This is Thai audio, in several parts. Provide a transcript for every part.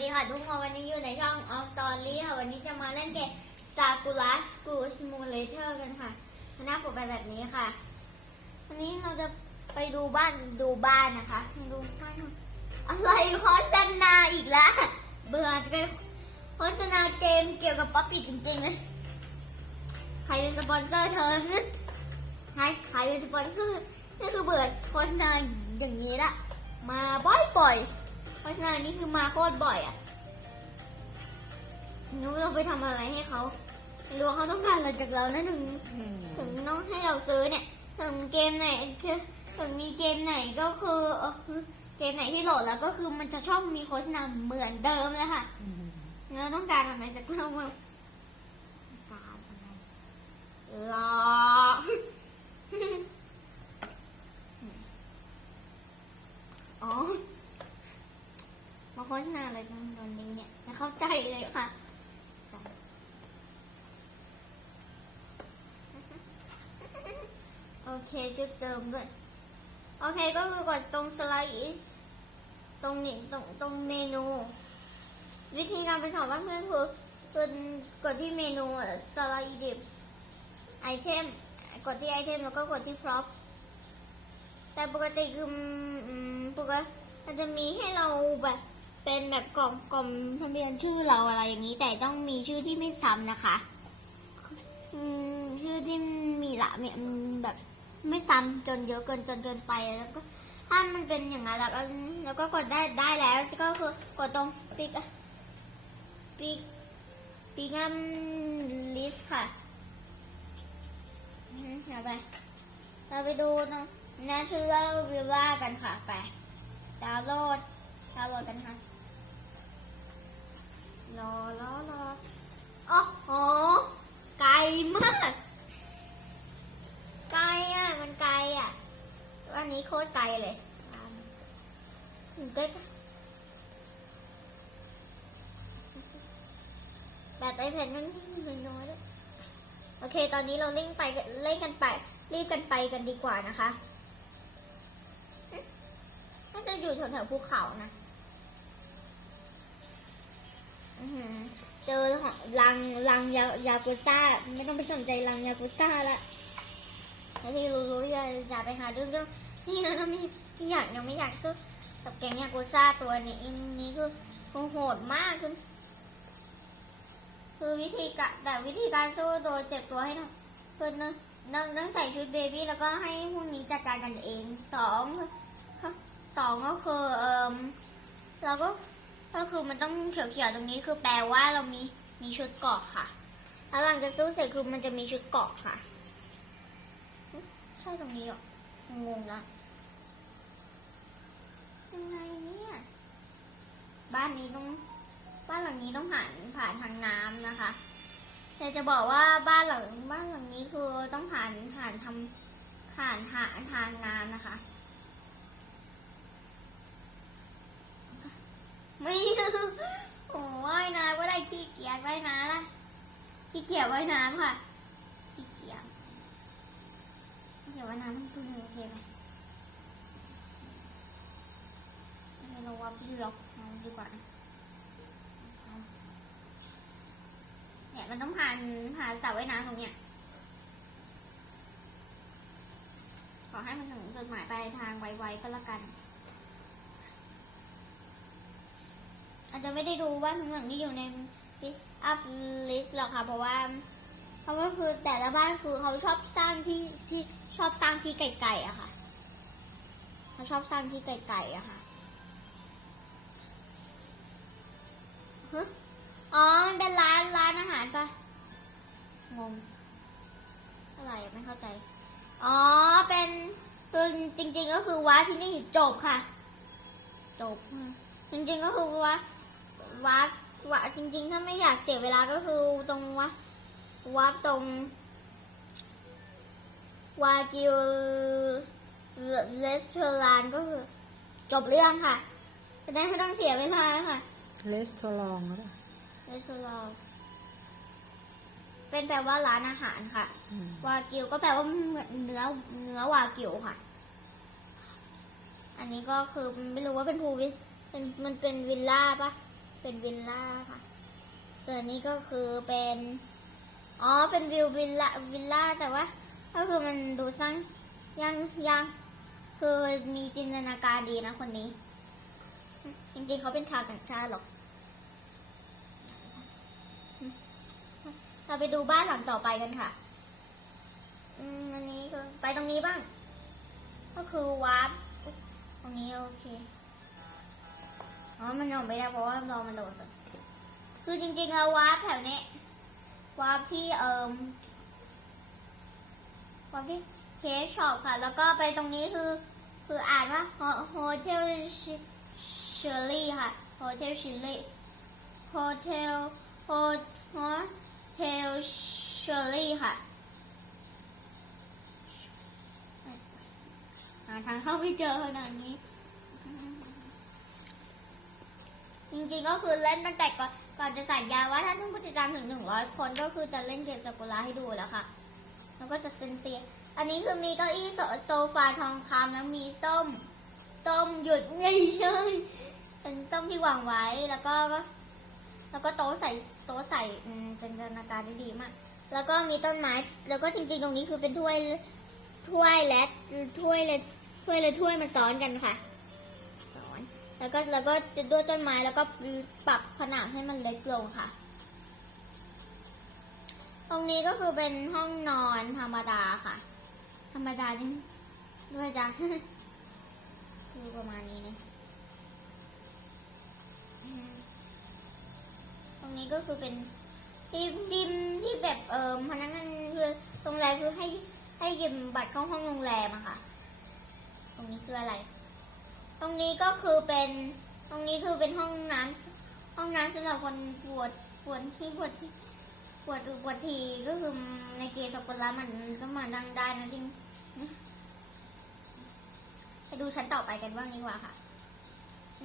ดีค่ะทุกคนวันนี้อยู่ในช่อง of story ค่ะ วันนี้จะมาเล่นเกม Sakura School Simulator กันค่ะหน้าปกเป็นแบบนี้ค่ะ วันนี้เราจะไปดูบ้านดูบ้านนะคะดูบ้านอะไรโฆษณาอีกแล้วเบื่อจะไปโฆษณาเกมเกี่ยวกับป๊อปปี้จริงๆเลยใครเป็นสปอนเซอร์เธอเนี่ยใครใครเป็นสปอนเซอร์นี่คือเบื่อโฆษณาอย่างนี้ละมาบ่อยๆ เพราะฉะนั้นนี่คือมาโคตรบ่อยอะหนูเราไปทำอะไรให้เขารู้ว่าเขาต้องการอะไรจากเรานะถึงถึงต้องให้เราซื้อเนี่ย ถึงเกมไหนคือถึงมีเกมไหนก็คือเกมไหนที่โหลดแล้วก็คือมันจะชอบมีโฆษณาเหมือนเดิมเลยค่ะเราต้องการอะไรจากเราบ้างรออ๋อ มาโฆษณาอะไรตรงนี้เนี่ยไม่เข้าใจเลยค่ะโอเคชุดเติมด้วยโอเคก็คือกดตรงสไลด์ตรงนี้ตรงตรงเมนู วิธีการไปสอนเพื่อนคือกดกดที่เมนูสไลด์ดิบไอเทมกดที่ไอเทมแล้วก็กดที่พร็อพแต่ปกติคือปกติมันจะมีให้เราแบบ เป็นแบบกล่องกล่องทะเบียนชื่อเราอะไรอย่างนี้ แต่ต้องมีชื่อที่ไม่ซ้ำนะคะชื่อที่มีละมีอืมแบบไม่ซ้ำจนเยอะเกินจนเกินไปแล้วก็ถ้ามันเป็นอย่างนั้นแล้วแล้วก็กดได้ได้แล้วก็คือกดตรงปิกปิกปิกัมลิสค่ะเดี๋ยวไปเราไปดูนะ Natural Villa กันค่ะไปดาวน์โหลดดาวน์โหลดกันค่ะ รอรอรอโอ้โห ไกลมาก ไกลอะ มันไกลอะ วันนี้โคตรไกลเลยถึงใกล้แบตไอแพดมันน้อยๆแล้วโอเค ตอนนี้เราเล่นไปเล่นกันไป รีบกันไปกันดีกว่านะคะ น่าจะอยู่แถวๆภูเขานะ เจอของลังลังยายากุซ่า ไม่ต้องไปสนใจลังยากุซ่าละแล้วที่รู้รู้อย่าอย่าไปหาเรื่องเรื่องนี่นะม่พี่อยากยังไม่อยากซื้อกับแกงยากุซ่าตัวนี้นี้คือคือโหดมากคือคือวิธีการแต่วิธีการสู้โดยเจ็บตัวให้น่อยคือหนึ่งหนึ่งต้องใส่ชุดเบบี้แล้วก็ให้พวกนี้จัดการกันเองสองคือสองก็คือเออเราก็ ก็คือมันต้องเขียวๆตรงนี้คือแปลว่าเรามีมีชุดเกาะค่ะ แล้วหลังจากสู้เสร็จคือมันจะมีชุดเกาะค่ะใช่ตรงนี้เหรองงละยังไงเนี่ยบ้านนี้ต้องบ้านหลังนี้ต้องผ่านผ่านทางน้ำนะคะแต่จะบอกว่าบ้านหลังบ้านหลังนี้คือต้องผ่านผ่านทำผ่านทาทางน้ำนะคะ ไม่เอา โอ้ว่ายน้ำก็ได้ขี้เกียจว่ายน้ำละขี้เกียจว่ายน้ำค่ะขี้เกียจขี้เกียจว่ายน้ำดูโอเคไหมไม่ลงว่าพี่ล็อกเอาดีกว่าเนี่ยมันต้องผ่านผ่านเสระว่ายน้ำตรงเนี้ยขอให้มันถึงจุดหมายปลายทางไวๆก็แล้วกัน อาจจะไม่ได้ดูว่าทุกอย่างที่อยู่ใน pick up list หรอกค่ะ เพราะว่าเพราะว่าคือแต่ละบ้านคือเขาชอบสร้างที่ที่ชอบสร้างที่ไกลๆอะค่ะเขาชอบสร้างที่ไกลๆอะค่ะฮะอ๋อมันเป็นร้านร้านอาหารปะงงอะไรไม่เข้าใจ อ๋อ เป็นคือจริง ๆ ก็คือว่าที่นี่จบค่ะ จบ จริง ๆ ก็คือว่า วัดวัดจริงๆ ถ้าไม่อยากเสียเวลาก็คือตรงวัดวัดตรงวากิวเลสเทอรานก็คือ จบเรื่องค่ะจะได้ไม่ต้องเสียเวลาค่ะเลสโทรองก็ได้เลสเทอรานเป็นแปลว่าร้านอาหารค่ะอืมวากิวก็แปลว่าเนื้อเนื้อเนื้อวากิวค่ะ อันนี้ก็คือไม่รู้ว่าเป็นภูวิเป็นมันเป็นวิลล่าปะ เป็นวิลล่าค่ะส่วนนี้ก็คือเป็นอ๋อเป็นวิววิลล่าวิลล่าแต่ว่า ก็คือมันดูสร้างยังยังคือมีจินตนาการดีนะคนนี้จริงๆเขาเป็นชาวต่างชาติหรอกเราไปดูบ้านหลังต่อไปกันค่ะ อืมอันนี้ก็ไปตรงนี้บ้าง ก็คือวาร์ปตรงนี้โอเค อ๋อ มันออกไม่ได้เพราะว่าเรามันโดนก่อนคือจริงๆเราวาร์ปแถวนี้วาร์ปที่เอ่มวาร์ปที่เคสช็อปค่ะ แล้วก็ไปตรงนี้คือ คืออ่านว่าโฮเทลเชอรี่ค่ะโฮเทลชิลลี่โฮเทลโฮโฮเทลเชอรี่ค่ะหาทางเข้าไม่เจอขนาดนี้ จริงๆก็คือเล่นตั้งแต่ก่อนก่อนจะสัญญาว่าถ้าท่านผู้ติดตามถึงหนึ่งร้อยคนก็คือจะเล่นเกมสกุลาให้ดูแล้วค่ะ แล้วก็จะเซนเซียอันนี้คือมีเก้าอี้โซฟาทองคำแล้วมีส้ม ส้มหยุดไม่ใช่เป็นส้มที่วางไว้แล้วก็ แล้วก็โต๊ะใส่โต๊ะใส่จินตนาการได้ดีมาก แล้วก็มีต้นไม้แล้วก็จริงๆ ตรงนี้คือเป็นถ้วยถ้วยและถ้วยเลยถ้วยเลยถ้วยมาซ้อนกันค่ะ แล้วก็แล้วก็จะด้วยต้นไม้แล้วก็ปรับขนาดให้มันเล็กลงค่ะ ตรงนี้ก็คือเป็นห้องนอนธรรมดาค่ะ ธรรมดานี่ด้วยจ้ะคือประมาณนี้นี่ตรงนี้ก็คือเป็นที่ดิมที่แบบเออพนักงานคือโรงแรมคือให้ให้ยืมบัตรเข้าห้องโรงแรมอะค่ะ ตรงนี้คืออะไร ตรงนี้ก็คือเป็นตรงนี้คือเป็นห้องน้ำห้องน้ำสำหรับคนปวดปวดที่ปวดที่ปวดอุปวดทีก็คือในเกมสกุลละมันก็มาดังได้นะจริงไปดูชั้นต่อไปกันบ้างดีกว่าค่ะ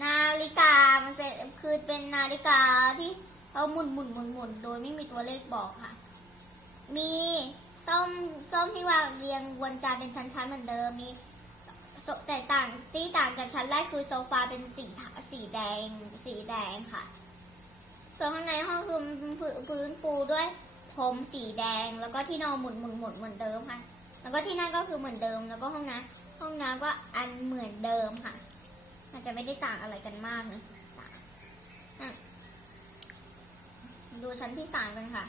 นาฬิกามันเป็นคือเป็นนาฬิกาที่เขาหมุนหมุนหมุนหมุนโดยไม่มีตัวเลขบอกค่ะ มีส้มส้มที่วางเรียงวนจานเป็นชั้นๆเหมือนเดิมมี แต่ต่างที่ต่างจากชั้นแรกคือโซฟาเป็นสีสีแดง สีแดงค่ะ ส่วนข้างในห้องคือพื้นปูด้วยพรมสีแดง แล้วก็ที่นอนหมุนหมุนหมุนเหมือนเดิมค่ะ แล้วก็ที่นั่นก็คือเหมือนเดิม แล้วก็ห้องน้ำห้องน้ำก็อันเหมือนเดิมค่ะอาจจะไม่ได้ต่างอะไรกันมากนะดูชั้นที่สามกันค่ะ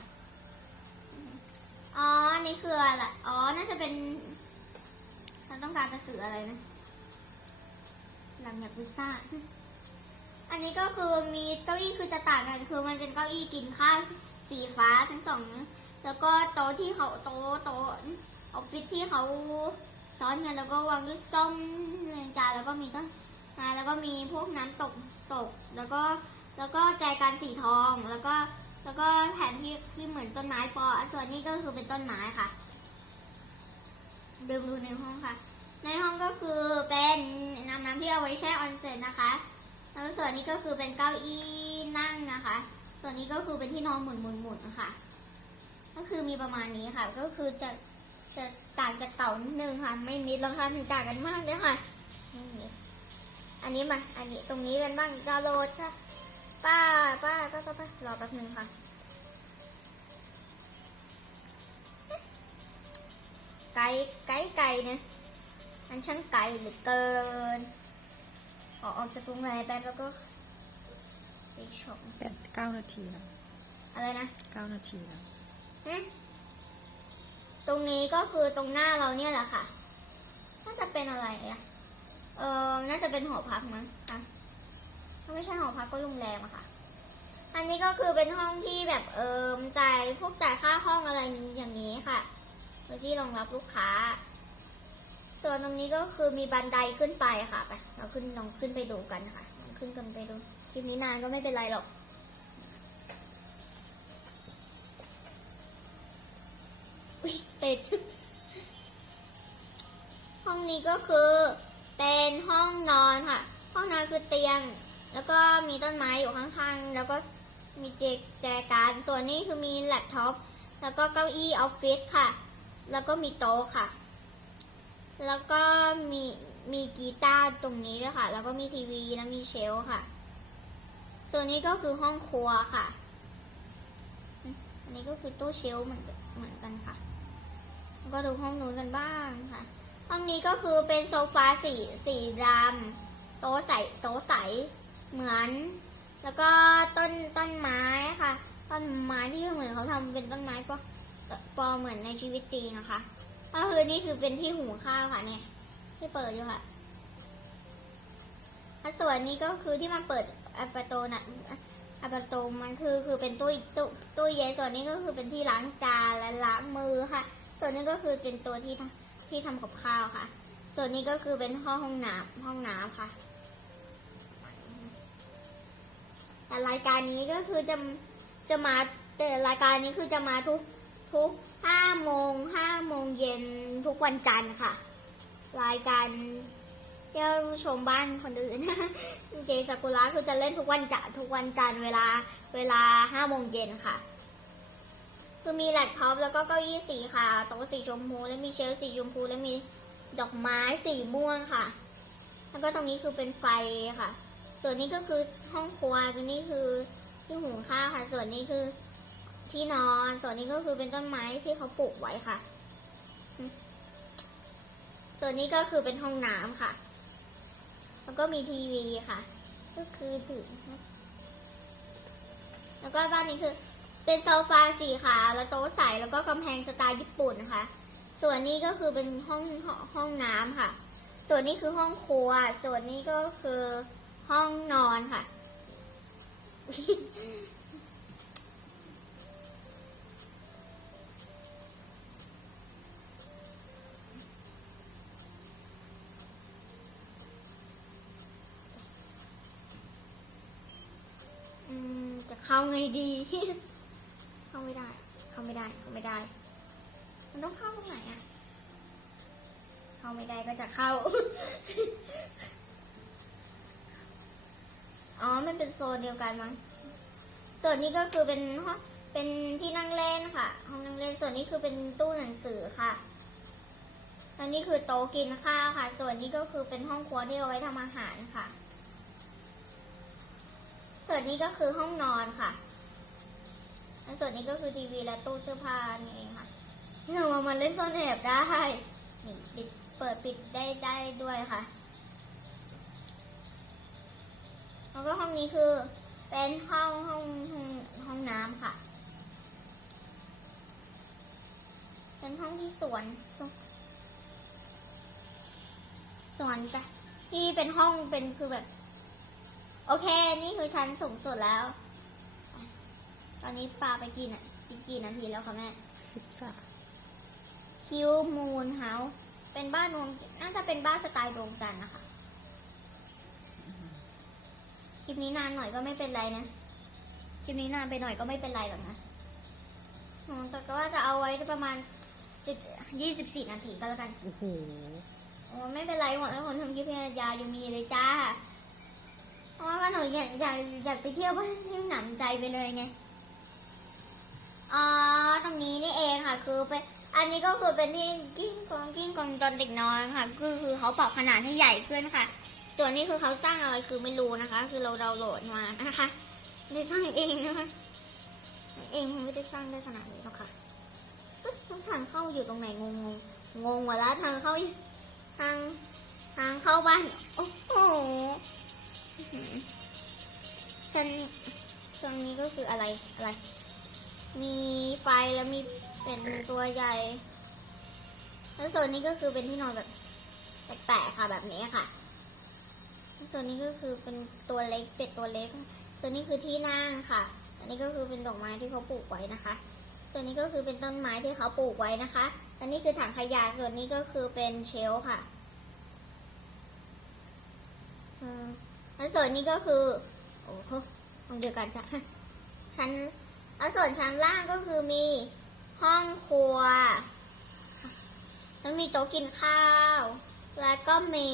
อ๋อ นี่คืออะไร อ๋อ น่าจะเป็น ฉันต้องการจะสื่ออะไรนะหลังจากพิซซ่า อันนี้ก็คือมีเก้าอี้คือจะต่างกันคือมันเป็นเก้าอี้กินข้าวสีฟ้าทั้งสองแล้วก็โต๊ะที่เขาโต๊ะโต๊ะออฟฟิศที่เขาซ้อนกันแล้วก็วางด้วยส้มเรียงจานแล้วก็มีต้นอ่าแล้วก็มีพวกน้ำตกตก แล้วก็แล้วก็แจกันสีทองแล้วก็แล้วก็แผ่นที่ที่เหมือนต้นไม้ปอส่วนนี้ก็คือเป็นต้นไม้ค่ะ ดูดูในห้องค่ะ ในห้องก็คือเป็นน้ำน้ำที่เอาไว้แช่ออนเซ็นนะคะแล้วส่วนนี้ก็คือเป็นเก้าอี้นั่งนะคะ ส่วนนี้ก็คือเป็นที่นอนหมุนหมุนหมุนนะคะก็คือมีประมาณนี้ค่ะ ก็คือจะจะต่างจากเก่านิดนึงค่ะ ไม่นิดราคาถึงต่างกันมากเลยค่ะไม่นิดอันนี้มา อันนี้ตรงนี้เป็นบ้างดาวโหลดค่ะ ป้าป้าป้าป้าป้ารอแป๊บนึงค่ะ ไก่ไก่ไก่เนี่ยอันช่างไก่เหลือเกิน ออกออกจากโรงแรมแป๊บแล้วก็ไปชมแปดเก้านาทีแล้วอะไรนะเก้านาทีแล้วฮะตรงนี้ก็คือตรงหน้าเราเนี่ยแหละค่ะ น่าจะเป็นอะไรอะเออน่าจะเป็นหอพักมั้งค่ะถ้าไม่ใช่หอพักก็โรงแรมอะค่ะ อันนี้ก็คือเป็นห้องที่แบบเออจ่ายพวกจ่ายค่าห้องอะไรอย่างนี้ค่ะ โดยที่รองรับลูกค้า ส่วนตรงนี้ก็คือมีบันไดขึ้นไปค่ะไปเราขึ้นลองขึ้นไปดูกันค่ะลองขึ้นกันไปดูคลิปนี้นานก็ไม่เป็นไรหรอกอุ๊ยเป็ดห้องนี้ก็คือเป็นห้องนอนค่ะ ห้องนอนคือเตียง แล้วก็มีต้นไม้อยู่ข้างๆ แล้วก็มีเจแจการส่วนนี้คือมีแล็ปท็อป แล้วก็เก้าอี้ออฟฟิศค่ะ แล้วก็มีโต๊ะค่ะ แล้วก็มีมีกีตาร์ตรงนี้ด้วยค่ะ แล้วก็มีทีวีแล้วมีเชลค่ะ ส่วนนี้ก็คือห้องครัวค่ะ อันนี้ก็คือตู้เชลเหมือนเหมือนกันค่ะ ก็ดูห้องนู้นกันบ้างค่ะ ห้องนี้ก็คือเป็นโซฟาสีสีดำโต๊ะใสโต๊ะใสเหมือน แล้วก็ต้นต้นไม้ค่ะ ต้นไม้ที่เหมือนเขาทำเป็นต้นไม้ปอ ปอเหมือนในชีวิตจริงนะคะ ก็คือนี่คือเป็นที่หุงข้าวค่ะเนี่ย ที่เปิดอยู่ค่ะส่วนนี้ก็คือที่มันเปิดอัปประตูน่ะอัปประตูมันคือคือเป็นตู้ตู้ตู้เย็นส่วนนี้ก็คือเป็นที่ล้างจานและล้างมือค่ะ ส่วนนี้ก็คือเป็นตัวที่ที่ทำกับข้าวค่ะ ส่วนนี้ก็คือเป็นห้องห้องน้ำห้องน้ำค่ะ แต่รายการนี้ก็คือจะจะมาแต่รายการนี้คือจะมาทุก ทุกห้าโมงห้าโมงเย็นทุกวันจันทร์ค่ะ รายการเที่ยวชมบ้านคนอื่นเกซากุระคือจะเล่นทุกวันจะทุกวันจันทร์เวลาเวลาห้าโมงเย็นค่ะ คือมีแล็ปท็อปแล้วก็เก้าอี้สีขาวโต๊ะสีชมพูและมีเชลสีชมพูและมีดอกไม้สีม่วงค่ะ แล้วก็ตรงนี้คือเป็นไฟค่ะ ส่วนนี้ก็คือห้องครัวตรงนี้คือที่หุงข้าวค่ะ ส่วนนี้คือ ที่นอน ส่วนนี้ก็คือเป็นต้นไม้ที่เขาปลูกไว้ค่ะ ส่วนนี้ก็คือเป็นห้องน้ำค่ะ แล้วก็มีทีวีค่ะ ก็คือถึงแล้วก็บ้านนี้คือเป็นโซฟาสีขาวแล้วโต๊ะใสแล้วก็กำแพงสไตล์ญี่ปุ่นนะคะ ส่วนนี้ก็คือเป็นห้องห้องห้องน้ำค่ะ ส่วนนี้คือห้องครัว ส่วนนี้ก็คือห้องนอนค่ะ เข้าไงดี เข้าไม่ได้ เข้าไม่ได้ เข้าไม่ได้ มันต้องเข้าตรงไหนอะเข้าไม่ได้ก็จะเข้า อ๋อ มันเป็นโซนเดียวกันมั้ง ส่วนนี้ก็คือเป็นห้องเป็นที่นั่งเล่นค่ะ ห้องนั่งเล่น ส่วนนี้คือเป็นตู้หนังสือค่ะอันนี้คือโต๊ะกินข้าวค่ะ ส่วนนี้ก็คือเป็นห้องครัวที่เอาไว้ทำอาหารค่ะ ส่วนนี้ก็คือห้องนอนค่ะและส่วนนี้ก็คือทีวีและตู้เสื้อผ้านี่เองค่ะที่เรามาเล่นซ่อนแอบได้นี่ปิดเปิดปิดได้ได้ด้วยค่ะ แล้วก็ห้องนี้คือเป็นห้องห้องห้องห้องน้ำค่ะ เป็นห้องที่สวนสวนสวนจ้ะที่เป็นห้องเป็นคือแบบ โอเค นี่คือชั้นสูงสุดแล้ว ตอนนี้ปลาไปกี่นาทีกี่นาทีแล้วคะแม่สิบสามคิวมูนเฮาส์เป็นบ้านดวงน่าจะเป็นบ้านสไตล์ดวงจันทร์นะคะ คลิปนี้นานหน่อยก็ไม่เป็นไรนะ คลิปนี้นานไปหน่อยก็ไม่เป็นไรหรอกนะอืมแต่ก็ว่าจะเอาไว้ประมาณสิบยี่สิบสี่นาทีก็แล้วกัน โอ้โห โอ้ไม่เป็นไรหมดแล้วคนทำคลิปยาอยู่มีเลยจ้าเพ ราะว่าหนูอยากอยากอยากไปเที่ยวบ้านให้หนำใจไปเลยไง อ๋อ ตรงนี้นี่เองค่ะ คือเป็น อันนี้ก็คือเป็นที่กิ้งกองกิ้งกองตอนเด็กน้อยค่ะ คือคือเขาปรับขนาดให้ใหญ่ขึ้นค่ะ ส่วนนี้คือเขาสร้างอะไรคือไม่รู้นะคะ คือเราดาวน์โหลดมานะคะได้สร้างเองนะคะ เองไม่ได้สร้างได้ขนาดนี้หรอกค่ะต้องทางเข้าอยู่ตรงไหนงงงงงหมดแล้วทางเข้าทางทางเข้าบ้าน โอ้โห อื้อหือฉันช่วงนี้ก็คืออะไรอะไร มีไฟแล้วมีเป็นตัวใหญ่ แล้วส่วนนี้ก็คือเป็นที่นอนแบบแปลกๆค่ะแบบนี้ค่ะ ส่วนนี้ก็คือเป็นตัวเล็กเป็ดตัวเล็ก ส่วนนี้คือที่นั่งค่ะ อันนี้ก็คือเป็นดอกไม้ที่เขาปลูกไว้นะคะ ส่วนนี้ก็คือเป็นต้นไม้ที่เขาปลูกไว้นะคะอันนี้คือถังขยะส่วนนี้ก็คือเป็นเชลค่ะ อืม แล้วส่วนนี้ก็คือ โอ้โหห้องเดียวกันจ้ะชั้นแล้วส่วนชั้นล่างก็คือมีห้องครัว แล้วมีโต๊ะกินข้าว แล้วก็มี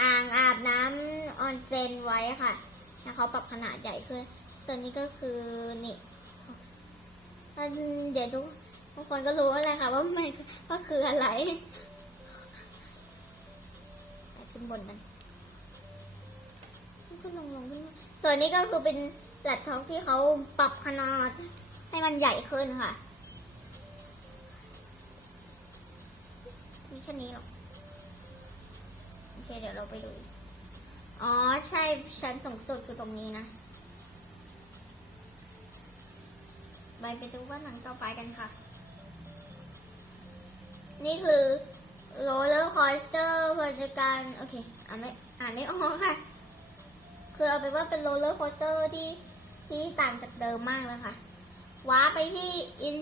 อ่างอาบน้ำออนเซนไว้ค่ะแล้วเขาปรับขนาดใหญ่ขึ้น ส่วนนี้ก็คือนี่แล้วเดี๋ยวทุกทุกคนก็รู้อะไรค่ะ ว่ามันก็คืออะไรขึ้นบนกัน ขึ้นลงลงขึ้นส่วนนี้ก็คือเป็นแล็ปท็อปที่เขาปรับขนาดให้มันใหญ่ขึ้นค่ะ มีแค่นี้หรอกโอเค เดี๋ยวเราไปดู อ๋อ ใช่ชั้นสูงสุดคือตรงนี้นะ ไปไปดูบ้าหลังต่อไปกันค่ะ นี่คือโรลเลอร์คอสเตอร์บริการ โอเค อ่านไม่ อ่านไม่ออกค่ะ คือเอาไปนว่าเป็นโรลเลอร์คอสเตอร์ที่ที่ต่างจากเดิมมากเลยค่ะว้าไปที่อิน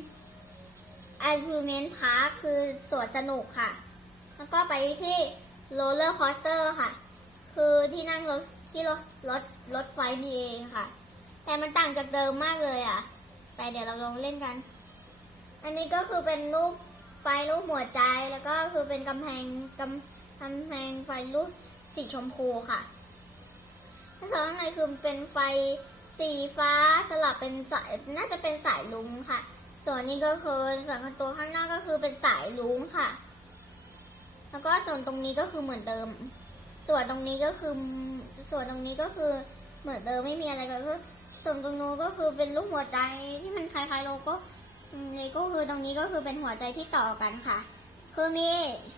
a m u s e m e n t Park คือสวนสนุกค่ะ แล้วก็ไปที่โรลเลอร์คอสเตอร์ค่ะ คือที่นั่งรถที่รถรถรถไฟนี่เองค่ะ แต่มันต่างจากเดิมมากเลยอะ แต่เดี๋ยวเราลองเล่นกัน อันนี้ก็คือเป็นรูปไฟรูปหัวใจแล้วก็คือเป็นกำแพงกำกำแพงไฟรูปสีชมพูค่ะ แล้วส่วข้างในคือเป็นไฟสีฟ้าสลับเป็นสายน่าจะเป็นสายลุงค่ะ ส่วนนี้ก็คือส่วนประตูข้างนอกก็คือเป็นสายลุงค่ะ แล้วก็ส่วนตรงนี้ก็คือเหมือนเดิม ส่วนตรงนี้ก็คือส่วนตรงนี้ก็คือเหมือนเดิมไม่มีอะไรเลยคือส่วนตรงนู้นก็คือเป็นรูปหัวใจที่มันคล้ายๆโลโก้นี่ก็คือตรงนี้ก็คือเป็นหัวใจที่ต่อกันค่ะ คือมี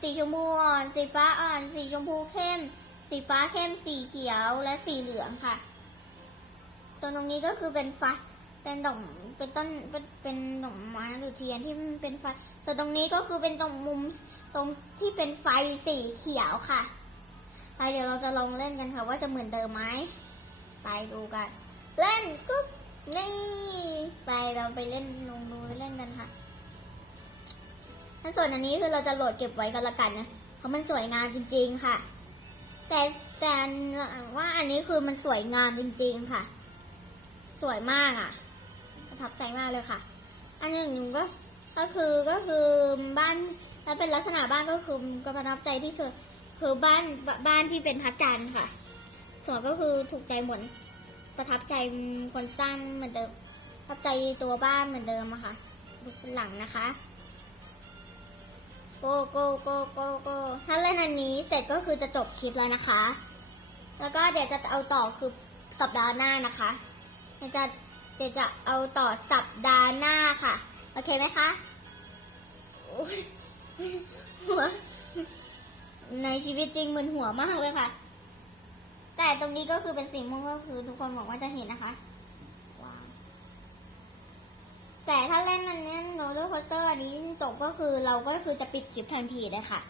สีชมพูอ่อน สีฟ้าอ่อน สีชมพูเข้ม สีฟ้าเข้มสีเขียวและสีเหลืองค่ะ ส่วนตรงนี้ก็คือเป็นไฟเป็นดอกเป็นต้นเป็นเป็นดอกไม้หรือเทียนที่มันเป็นไฟส่วนตรงนี้ก็คือเป็นตรงมุมตรงที่เป็นไฟสีเขียวค่ะ ไปเดี๋ยวเราจะลองเล่นกันค่ะ ว่าจะเหมือนเดิมไหมไปดูกัน เล่นกุ๊บนี่ไปเราไปเล่นลงดูเล่นกันค่ะถ้าส่วนอันนี้คือเราจะโหลดเก็บไว้กันละกันนะเพราะมันสวยงามจริง ๆ ค่ะ แต่แต่ว่าอันนี้คือมันสวยงามจริง ๆ ค่ะ สวยมากอะ ประทับใจมากเลยค่ะ อันหนึ่งก็ก็คือก็คือบ้านถ้าเป็นลักษณะบ้านก็คือก็ประทับใจที่สุดคือบ้านบ้านที่เป็นพระจันทร์ค่ะส่วนก็คือถูกใจหมดประทับใจคนสร้างเหมือนเดิมประทับใจตัวบ้านเหมือนเดิมอะค่ะเป็นหลังนะคะ กโกโกโกโกถ้าเล่นอันนี้เสร็จก็คือจะจบคลิปแล้วนะคะ แล้วก็เดี๋ยวจะเอาต่อคือสัปดาห์หน้านะคะเดี๋ยวจะเดี๋ยวจะเอาต่อสัปดาห์หน้าค่ะ โอเคไหมคะหัวในชีวิตจริงมึนหัวมากเลยค่ะ แต่ตรงนี้ก็คือเป็นสิ่งม่วงก็คือทุกคนบอกว่าจะเห็นนะคะ ว้าว แต่ถ้าเล่นอันนี้โนโลโคสเตอร์อันนี้จบก็คือเราก็คือจะปิดคลิปทันทีเลยค่ะ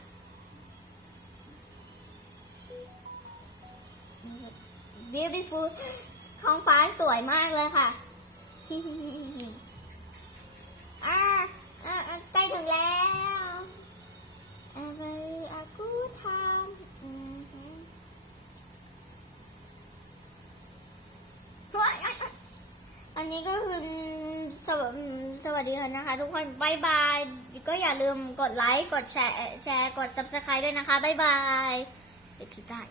beautiful ท้องฟ้าสวยมากเลยค่ะอ่าอ่าใกล้ถึงแล้ว a very a good time อืมฮึเฮ้ย อันนี้ก็คือสวสวัสดีค่ะนะคะ ทุกคนบายบาย ก็อย่าลืมกดไลค์ กดแชร์ แชร์ กด subscribe ด้วยนะคะบายบายเดี๋ยวคลิปได้